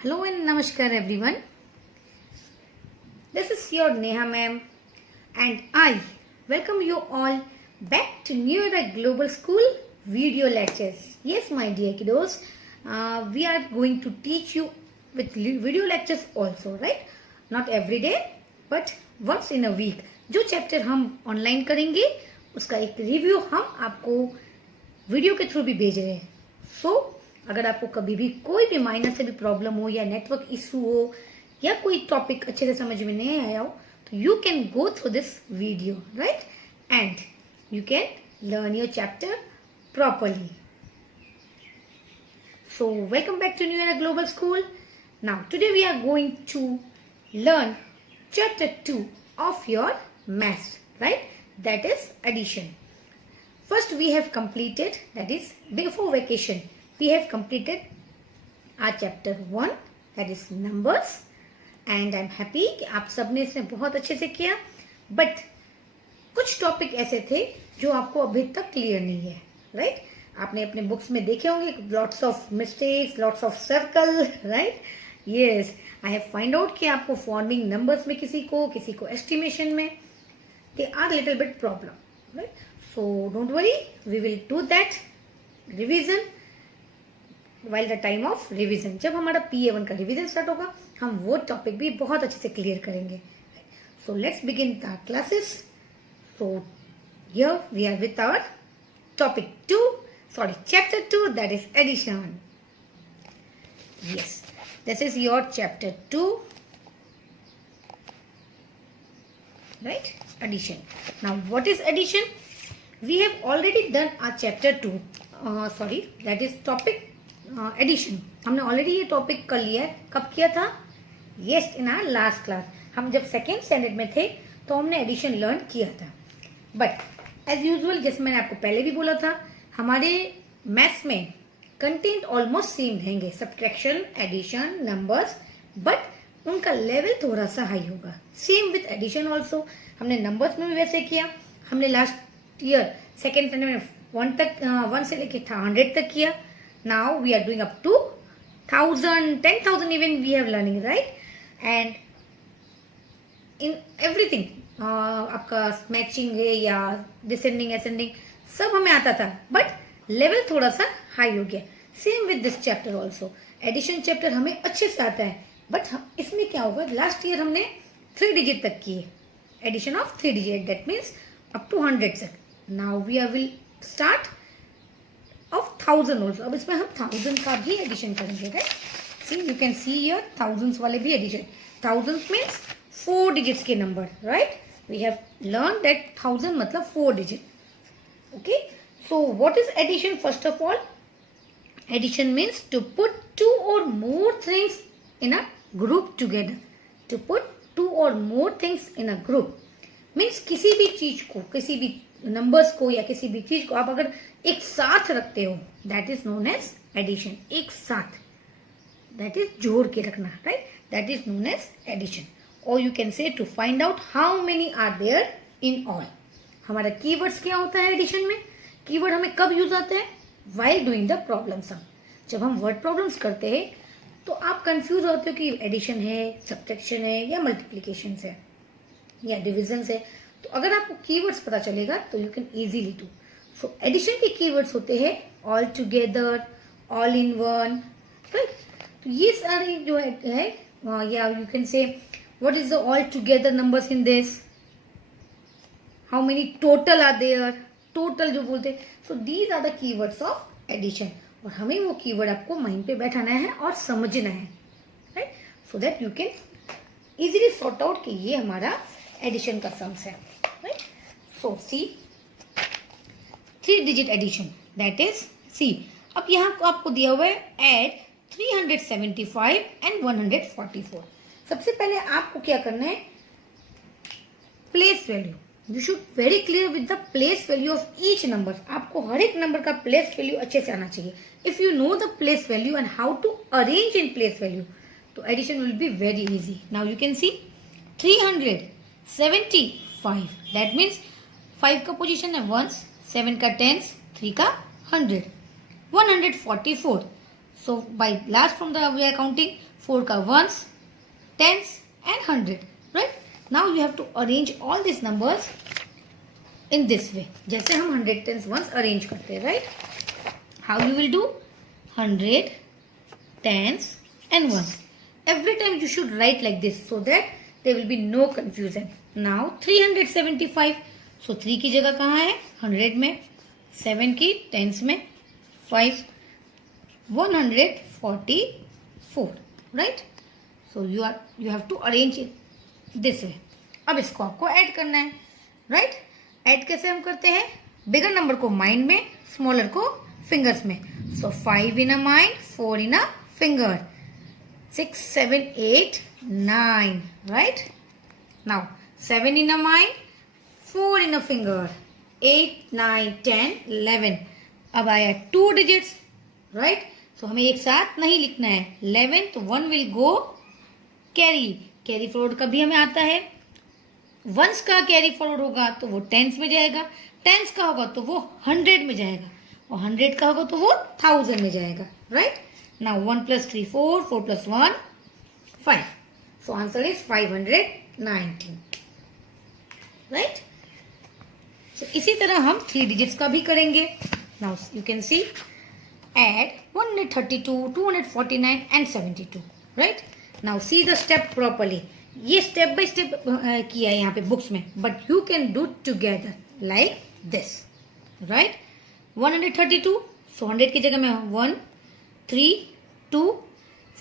Hello and Namaskar everyone. This is your Neha ma'am and I welcome you all back to New Era Global School video lectures. Yes my dear kiddos, we are going to teach you with video lectures also, right? Not every day but once in a week. जो chapter हम online करेंगे उसका एक review हम आपको video के through भी भेज रहे हैं. सो अगर आपको कभी भी कोई भी माइनर से भी प्रॉब्लम हो या नेटवर्क इशू हो या कोई टॉपिक अच्छे से समझ में नहीं आया हो तो you can go through this video, right, and you can learn your chapter properly. So welcome back to New Era Global School. Now today we are going to learn chapter 2 of your maths, right? That is addition. First we have completed, that is before vacation, we have completed our chapter 1, that is numbers, and I'm happy कि आप सबने इसे बहुत अच्छे से किया. But कुछ topic ऐसे थे जो आपको अभी तक क्लियर नहीं है, राइट? आपने अपने बुक्स में देखे होंगे lots of mistakes, lots of circle, right? Yes, I have find out कि आपको फॉर्मिंग नंबर्स में किसी को एस्टिमेशन में they are little bit problem, right? So don't worry, we will do that revision while the time of revision. जब हमारा PA1 का revision start होगा हम वो टॉपिक भी बहुत अच्छे से क्लियर करेंगे. So let's begin the classes. So here we are with our topic 2, sorry, chapter 2, that is addition. Yes, this is your chapter 2, right? Addition. Now what is addition? We have already done our chapter 2, sorry, that is topic addition. हमने already ये topic कर लिया है. कब किया था? Yes, in our last class. हम जब second standard में थे तो हमने addition learn किया था. But एज यूजल, जैसे मैंने आपको पहले भी बोला था, हमारे मैथ्स में कंटेंट ऑलमोस्ट सेम रहेंगे, सब्ट्रैक्शन, एडिशन, नंबर्स, बट उनका लेवल थोड़ा सा हाई होगा. Same with addition also. हमने नंबर्स में भी वैसे किया. हमने लास्ट ईयर सेकेंड स्टैंडर्ड में 1 से लेके 100 तक किया. Now we are doing up to 1000, 10,000 even we have learning, right? And in everything आपका मैचिंग है या डिसेंडिंग एसेंडिंग सब हमें आता था, बट लेवल थोड़ा सा हाई हो गया. Same with this chapter also. Addition chapter हमें अच्छे से आता है, बट इसमें क्या होगा, लास्ट ईयर हमने 3 डिजिट तक किए, addition of 3 digit, that means up to 100 तक. Now we are will start of 1000 also. अब इसमें हम 1000 का भी एडिशन करेंगे, right? See you can see your thousands वाले भी एडिशन. थाउजेंड्स मीन्स 4 डिजिट्स के number, right? We have learned that 1000 मतलब 4 digit. Okay. So what is addition? First of all, addition means to put 2 or more things in a group together. To put 2 or more things in a group means किसी भी चीज को, किसी भी numbers को या किसी भी चीज को आप अगर एक साथ रखते हो, that is known as addition. एक साथ, that is जोड़ के रखना, right? That is known as addition. Or you can say to find out how many are there in all. हमारा keywords क्या होता है एडिशन में? कीवर्ड हमें कब यूज आता है? While doing the problem sum. जब हम वर्ड प्रॉब्लम्स करते हैं तो आप कंफ्यूज होते हो कि एडिशन है, सब्ट्रैक्शन है या मल्टीप्लीकेशन है या डिविजन है. तो अगर आपको कीवर्ड्स पता चलेगा तो you can easily do. So addition के कीवर्ड्स होते हैं all together, all in one, right? तो ये सारे जो है या you can say what is the all together numbers in this, how many total are there, total जो बोलते हैं. so these are the keywords of addition. और हमें वो कीवर्ड आपको माइंड पे बैठाना है और समझना है, right? So that you can easily sort out कि ये हमारा एडिशन का सम्स है, right? So see 3 digit addition, that is see. अब यहाँ आपको दिया हुआ है एड 375 एंड 144. सबसे पहले आपको क्या करना है, place value. You should very clear with the place value of each number. आपको हर एक नंबर का प्लेस वैल्यू अच्छे से आना चाहिए. If you know the place value and how to arrange in place value तो addition will be very easy. Now you can see 375, that means 5 का position है 1s, 7 का 10s, 3 का 100, 144. So by last from the we are counting 4 का ones, tens and 100, right? Now you have to arrange all these numbers in this way. जैसे हम 100 tens ones arrange करते हैं, right? How you will do? 100 tens and ones. Every time you should write like this so that there will be no confusion. Now 375. So 3 की जगह कहाँ है? 100 में, 7 की tens में, 5, 144, right? So you have to arrange it this way. अब इसको आपको ऐड करना है, right? ऐड कैसे हम करते हैं? बिगर नंबर को माइंड में, स्मॉलर को फिंगर्स में. So 5 in a mind, 4 in a finger, 6, 7, 8, 9, right? Now 7 in a mind, 4 in a finger, 8, 9, 10, 11. अब आया 2 digits, right? So हमें एक साथ नहीं लिखना है. 11 तो 1 will go कैरी फॉरवर्ड कभी हमें आता है. वंस का कैरी फॉरवर्ड होगा तो वो टेंस में जाएगा, टेंस का होगा तो वो 100 में जाएगा, और 100 का होगा तो वो 1000 में जाएगा, right? Now 1 + 3 4, 4 + 1 5. So answer is 519, right? So इसी तरह हम 3 डिजिट्स का भी करेंगे. Now you can see add 132, 249 and 72, right? Now see the step properly. ये step by step किया है यहाँ पे बुक्स में, but you can do together like this, right? 132, so 100 की जगह में 1, 3, 2.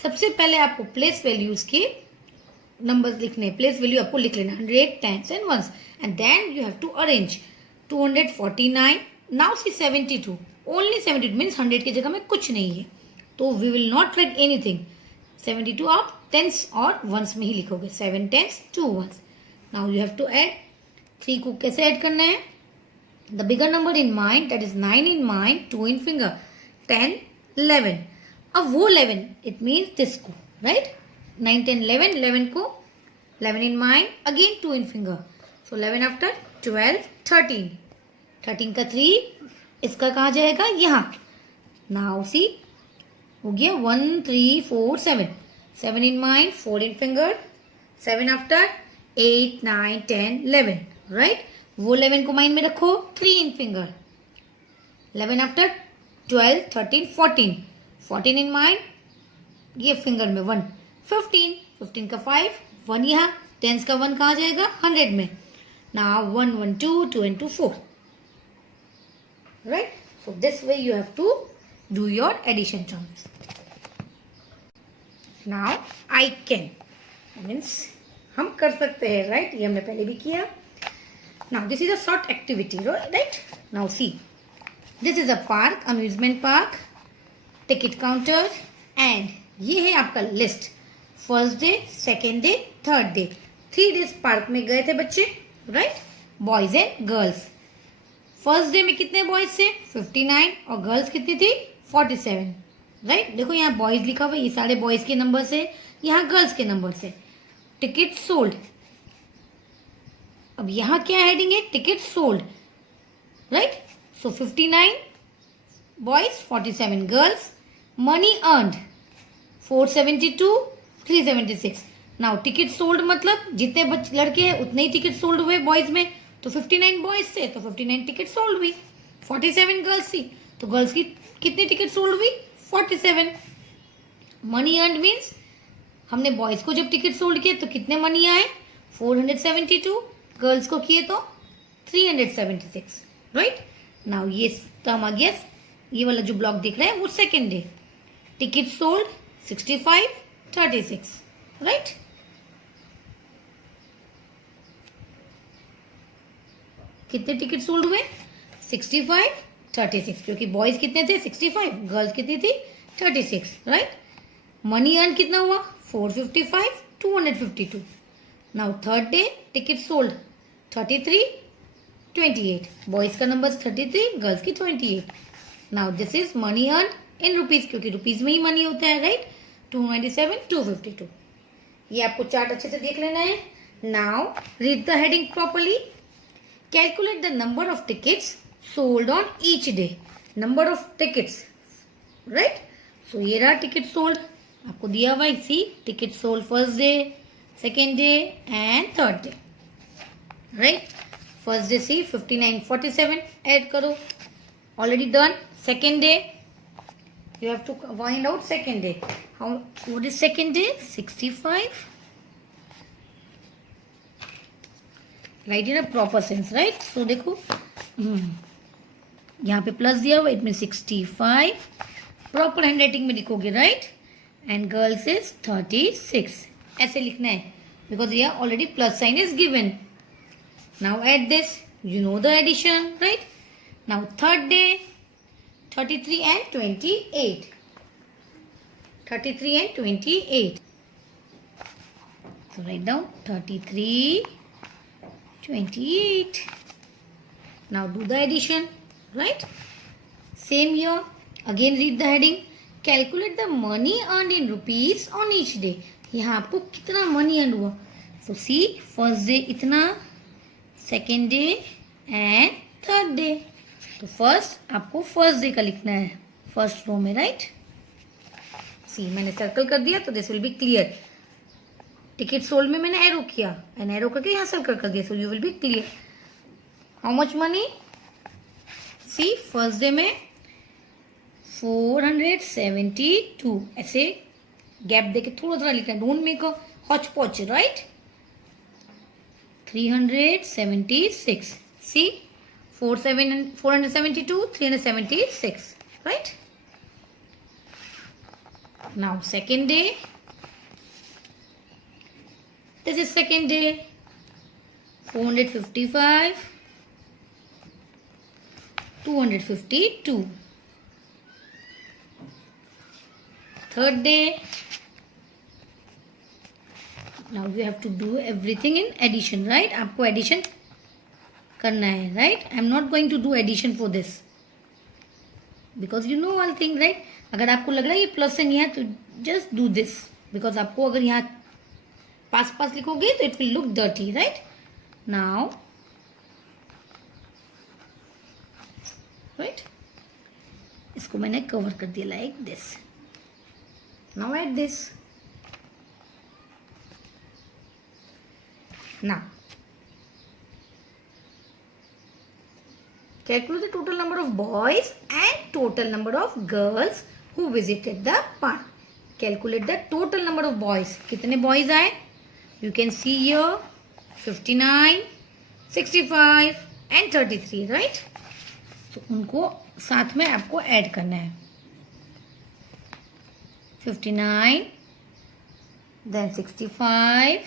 सबसे पहले आपको प्लेस वैल्यूज के नंबर्स लिखने, प्लेस वैल्यू आपको लिख लेना 100 10s and 1s, and then you have to arrange 249. Now see 72, only 72 means 100 की जगह में कुछ नहीं है, तो we will not write anything. 72 आप टेंस और वंस में ही लिखोगे, 7 tens 2 ones. Now you have to add 3 को कैसे ऐड करना है? The bigger number in mind, that is 9 in mind, 2 in finger, 10, 11. अब वो 11 it means this को, right? 9, 10, 11, 11 को 11 in mind, again 2 in finger. So 11 after 12, 13. 13 का 3, इसका कहाँ जाएगा? यहाँ. Now see, हो गया 1, 3, 4, 7. 7 in mind, 4 in finger, 7 after 8, 9, 10, 11, right? वो 11 को माइंड में रखो, 3 in finger. 11 after 12, 13, 14. 14 in mind, ये फिंगर में 1. 15, 15 का 5, 1 यहाँ, 10 का 1 कहाँ जाएगा? 100 में. Now 1, 1, 2, 2 and 2, 4. Right? So this way you have to do your addition terms. Now I can means हम कर सकते हैं, right? ये हमने पहले भी किया. Now this is a short activity, right? Now see, this is a park, amusement park, ticket counter, and ये है आपका list. First day, second day, third day. 3 days park में गए थे बच्चे, right? Boys and girls. First day में कितने boys थे? 59, और गर्ल्स कितनी थी? 47, राइट? देखो यहाँ बॉयज लिखा हुआ है, ये सारे बॉयज के नंबर से, यहाँ गर्ल्स के नंबर से. टिकट सोल्ड, अब यहाँ क्या हेडिंग है? Ticket sold, right? So 59 boys, 47 girls. Money earned 472, 376. Now ticket sold मतलब जितने लड़के हैं उतने ही टिकट सोल्ड हुए बॉयज में, तो 59 बॉयज थे तो 59 टिकट सोल्ड हुई. 47 गर्ल्स थी तो गर्ल्स की कितनी टिकट सोल्ड हुई? 47. मनी अर्नड मीन्स हमने बॉयज को जब टिकट सोल्ड किए तो कितने मनी आए? 472. गर्ल्स को किए तो 376, राइट? नाउ ये टर्म आ गया, ये वाला जो ब्लॉक दिख रहा है वो second day. Ticket sold 65, 36, right? कितने टिकट सोल्ड हुए? 65, 36, क्योंकि बॉयज कितने थे? 65, गर्ल्स कितनी थी? 36, राइट? मनी अर्न कितना हुआ? 455, 252. Now third day ticket sold 33, 28. Boys का नंबर 33, गर्ल्स की 28. Now this is money earn in rupees, क्योंकि रुपीज में ही मनी होता है, राइट? 297, 252. ये आपको चार्ट अच्छे से देख लेना है. Now read the heading properly. Calculate the number of tickets sold on each day. Number of tickets, right? So ये रहा ticket sold. आपको दिया हुआ see ticket sold first day, second day and third day, right. First day see 5947 add करो, already done. Second day you have to find out second day. What is second day? 65. Write in a proper sense, right? So देखो यहाँ पे plus दिया हुआ, it mean 65 proper hand writing में लिखोगे, right. And girls is 36 ऐसे लिखना है बिकॉज ये already plus sign is given. Now add this, you know the addition, right. Now third day 33 and 28. 33 and 28. So write down 33, 28. Now do the addition, right? Same here. Again read the heading. Calculate the money earned in rupees on each day. यहाँ आपको कितना money earn हुआ। So see, first day इतना, second day and third day. तो first आपको first day का लिखना है फर्स्ट रो में, राइट। सी मैंने सर्कल कर दिया तो this will be clear. Ticket sold में मैंने एरो किया एंड एरो करके यहाँ सर्कल कर दिया, so you will be clear. How much money? See first day में 472, ऐसे गैप देके थोड़ा थोड़ा लिखना है, don't make a hotch potch, right. 376, see 472, 376, right? Now second day, this is second day, 455, 252. Third day, now you have to do everything in addition, right? आपको addition करना है, right. I am not going to do addition for this because you know one thing, right. अगर आपको लग रहा है ये plus sign है तो जस्ट डू दिस, बिकॉज आपको अगर यहाँ पास पास लिखोगे तो it will look dirty, right. Now right, इसको मैंने कवर कर दिया like this. Now at this, now calculate the total number of boys and total number of girls who visited the park. Calculate the total number of boys. कितने boys आए? You can see here 59, 65 and 33, right? So उनको साथ में आपको add करना है। 59, then 65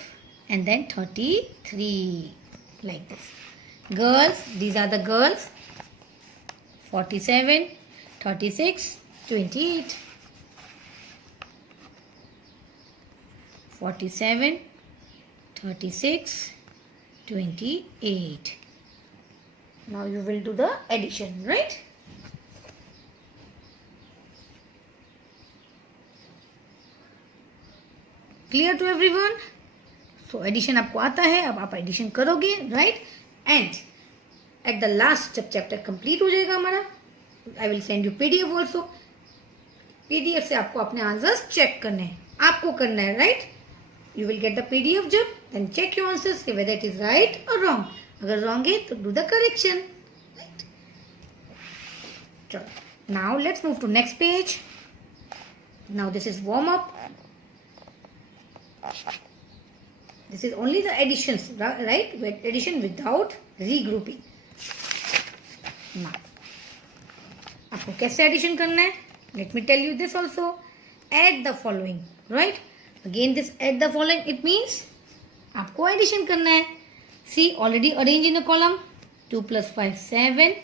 and then 33, like this. Girls, these are the girls. 47, 36, 28. 47, 36, 28. Now you will do the addition, right? Clear to everyone? So addition आपको आता है, अब आप addition करोगे, right? And at the last जब चैप्टर कंप्लीट हो जाएगा हमारा, I will send you PDF also. PDF से आपको अपने आंसर्स चेक करने हैं, आपको करना है, right. You will get the PDF जब, then check your answers whether it is right और रॉन्ग। अगर रॉन्ग है तो डू द करेक्शन, राइट। चलो now let's move to next page. Now this is warm up, this is only the additions, right, addition without regrouping. आपको कैसे addition करना है? Let me tell you this also. Add the following, right. Again this add the following, it means आपको addition करना है। See already arrange in a column, 2 + 5 7,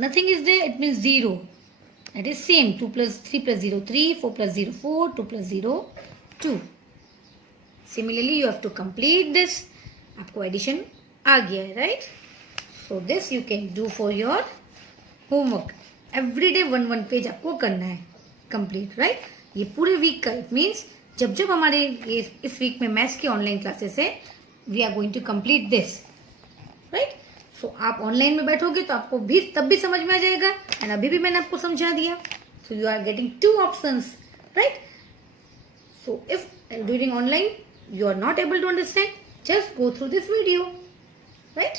nothing is there, it means 0, that is same. 2 + 3 + 0 3, 4 + 0 4, 2 + 0 2। Similarly you have to complete this. आपको addition आ गया है, right. So this you can do for your homework. Every day 1 page आपको करना है complete, right? ये पूरे week का, इट मीन्स जब जब हमारे इस वीक में मैथ्स की ऑनलाइन क्लासेस है, we are going to complete this, right. So आप ऑनलाइन में बैठोगे तो आपको भी तब भी समझ में आ जाएगा, एंड अभी भी मैंने आपको समझा दिया। So you are getting 2 options, right. So if during online you are not able to understand, just go through this video, right?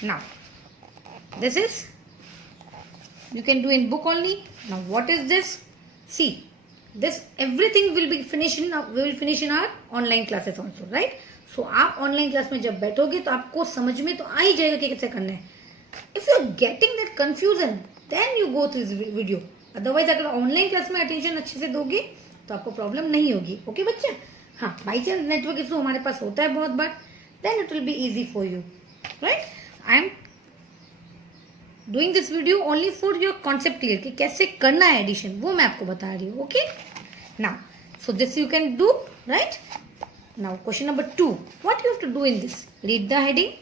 Now this is, you can do in book only. Now what is this? See, this everything will be finished in, we will finish in our online classes also, right? So आप online class में जब बैठोगे तो आपको समझ में तो आ ही जाएगा कि कैसे करना है. If you are getting that confusion, then you go through this video. Otherwise अगर online class में attention अच्छे से दोगे तो आपको problem नहीं होगी. Okay बच्चे? हाँ, by chance network issue हमारे पास होता है बहुत बार, then it will be easy for you, right? I am doing this video only for your concept clear कि कैसे करना है addition, वो मैं आपको बता रही हूँ. Okay? Now, so this you can do, right? Now question number 2. What you have to do in this? Read the heading.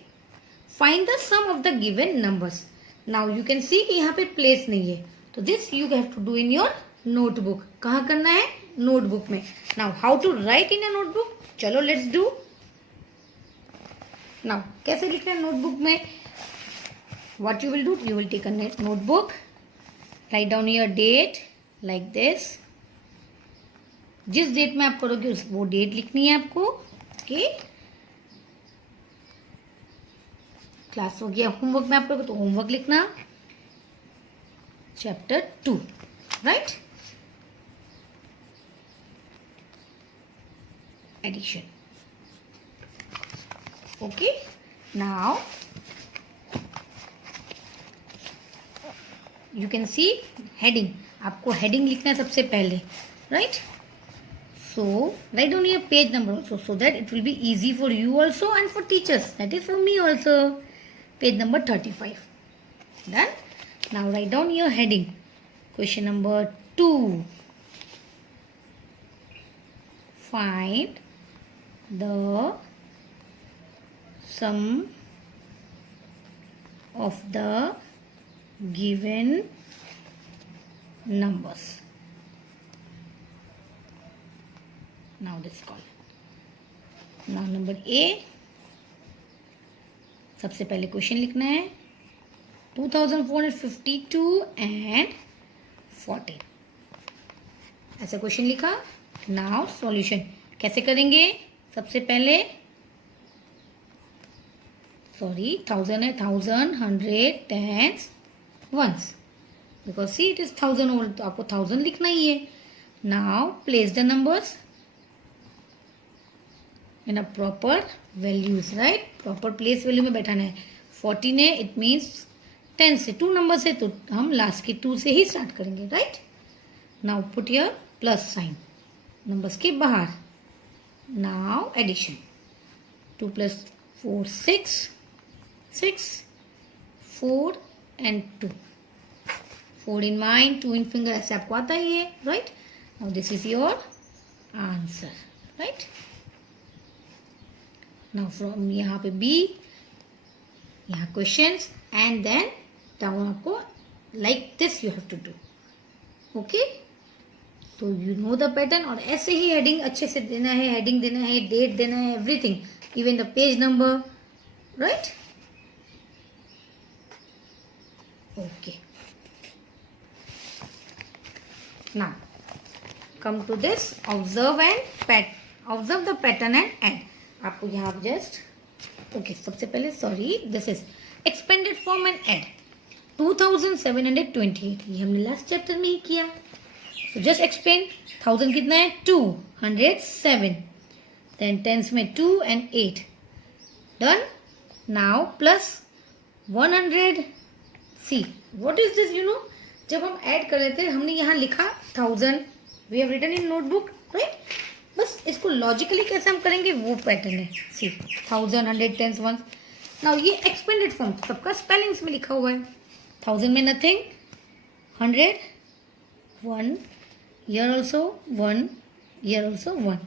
Find the sum of the given numbers. Now you can see कि यहाँ पे place नहीं है. तो this you have to do in your notebook. कहाँ करना है? Notebook में. Now how to write in a notebook? चलो let's do. Now कैसे लिखना है notebook में? What you will do? You will take a notebook. Write down your date like this. जिस डेट में आप करोगे वो डेट लिखनी है आपको. ओके, क्लास हो गया. होमवर्क में आप करोगे तो होमवर्क लिखना. Chapter 2, right? Addition. Okay, now you can see heading. आपको हेडिंग लिखना है सबसे पहले, right? So write down your page number also, so that it will be easy for you also and for teachers. That is for me also. Page number 35. Done. Now write down your heading. Question number 2. Find the sum of the given numbers. Now this call. Now number A. सबसे पहले question लिखना है 2452 and 40. ऐसा question लिखा. Now solution कैसे करेंगे? सबसे पहले 1000 है, 1000, 100, tens, ones. Because see it is 1000 old, तो आपको 1000 लिखना ही है. Now place the numbers in a proper values, right? Proper place value में बैठाना है. 14 है, it means 10 से 2 नंबर से, तो हम लास्ट के 2 से ही स्टार्ट करेंगे, right? Now put your plus sign numbers के बाहर. Now addition. 2 + 4 6, 6 4 and 2. 4 in mind, 2 in finger, ऐसे आपको आता ही है, right? Now this is your answer, right? Now from यहाँ पे B, यहाँ questions and then down आपको like this you have to do. Okay? So you know the pattern. और ऐसे ही heading अच्छे से देना है, heading देना है, date देना है, everything, even the page number, right? Okay. Now come to this observe the pattern and add. आपको यहाँ जस्ट ओके सबसे पहले this is expanded form and add 2728. ये हमने लास्ट चैप्टर में ही किया. So just explain. 1000 कितना है? 207. देन टेंस में 2 and 8. Done. Now plus 100. See what is this? You no, जब हम ऐड कर रहे थे हमने यहाँ लिखा 1000. We have written in notebook, right? बस इसको लॉजिकली कैसे हम करेंगे वो पैटर्न है. See 1000, 100, tens, ones. नाउ ये एक्सपेंडेड फॉर्म सबका स्पेलिंग्स में लिखा हुआ है. 1000 में nothing, 100 1, here also 1, here also 1.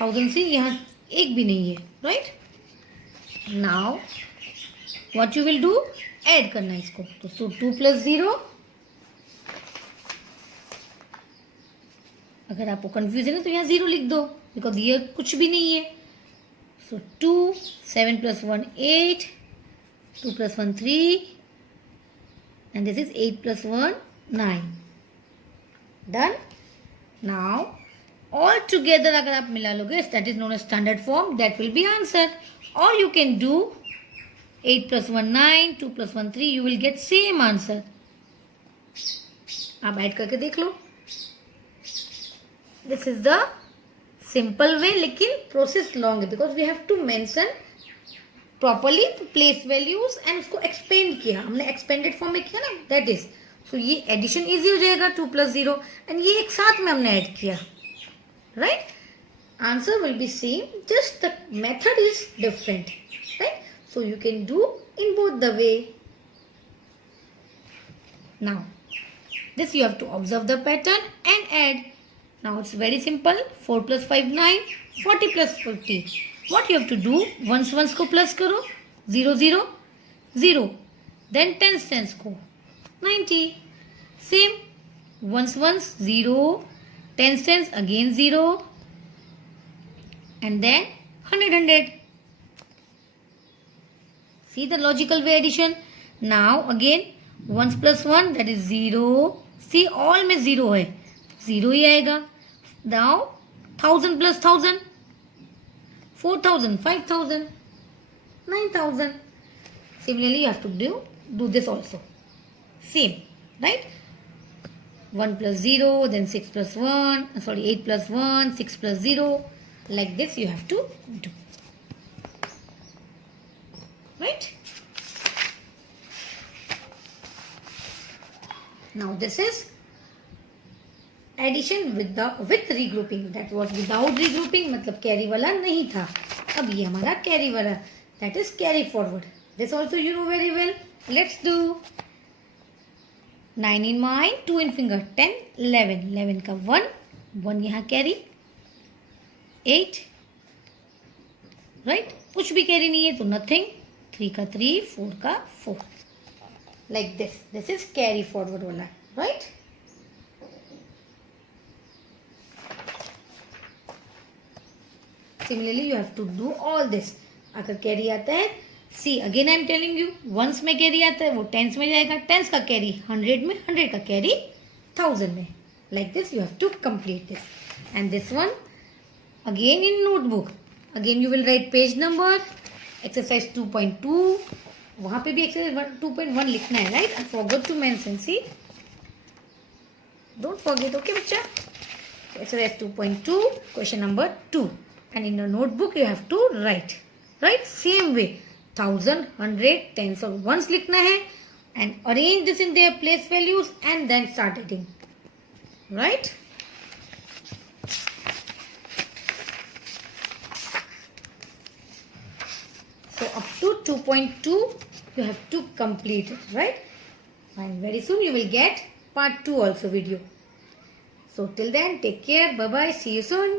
1000 से यहाँ एक भी नहीं है, right? Now what you will do? Add करना है इसको. तो 2 + 0. अगर आपको कंफ्यूजन है तो यहाँ 0 लिख दो, बिकॉज ये कुछ भी नहीं है. सो 2, 7 + 1 8, 2 + 1 3, and this is 8 + 1 9. Done. Now all together अगर आप मिला लोगे, that is known as standard form, that will be answer. Or you can do 8 plus 1 9, 2 plus 1 3, you will get same answer. आप ऐड करके देख लो. This is the simple way, लेकिन process long है because we have to mention properly place values and उसको expand किया, हमने expanded form में किया ना, दैट इज. सो ये एडिशन इजी हो जाएगा 2 plus 0 एंड ये एक साथ में हमने ऐड किया, right. Answer will be same, just the method is different, right. So you can do in both the way. Now this you have to observe the pattern and add. Now it's very simple. 4 plus 5 9, 40 plus 50. What you have to do, ones ones को plus करो, 0 0 0, then tens tens को 90. Same, ones ones 0, tens tens again 0, and then 100 100. See the logical way addition. Now again ones plus 1, that is 0. See all में 0 है, 0 ही आएगा. Now 1000 plus 1000, 4000 5000 9000. Similarly you have to do this also. Same, right? 1 plus 0, then 6 plus 1, 8 plus 1, 6 plus 0. Like this you have to do. Right? Now this is addition with regrouping. That was without regrouping, मतलब carry वाला नहीं था. अब ये हमारा carry वाला, that is carry forward. This also you know very well. Let's do 9 in mind, 2 in finger, 10 11. 11 का 1 1 यहाँ carry, 8, right. कुछ भी carry नहीं है तो nothing. 3 का 3, 4 का 4. Like this. This is carry forward wala, right? Similarly, you have to do all this. अगर carry आता है, see again I am telling you, ones में carry आता है वो tens में जाएगा, tens का carry 100 में, 100 का carry 1000 में. Like this you have to complete this. And this one again in notebook. Again you will write page number, exercise 2.2. वहाँ पे भी एक्सरसाइज 2.1 लिखना है, right. I forgot to mention, see don't forget, okay बच्चा. Exercise 2.2 question number 2 and in your notebook you have to write same way 1000 100 10s और ones लिखना है and arrange this in their place values and then start adding, right. So up to 2.2 you have to complete it, right? And very soon you will get part 2 also video. So till then take care, bye bye, see you soon.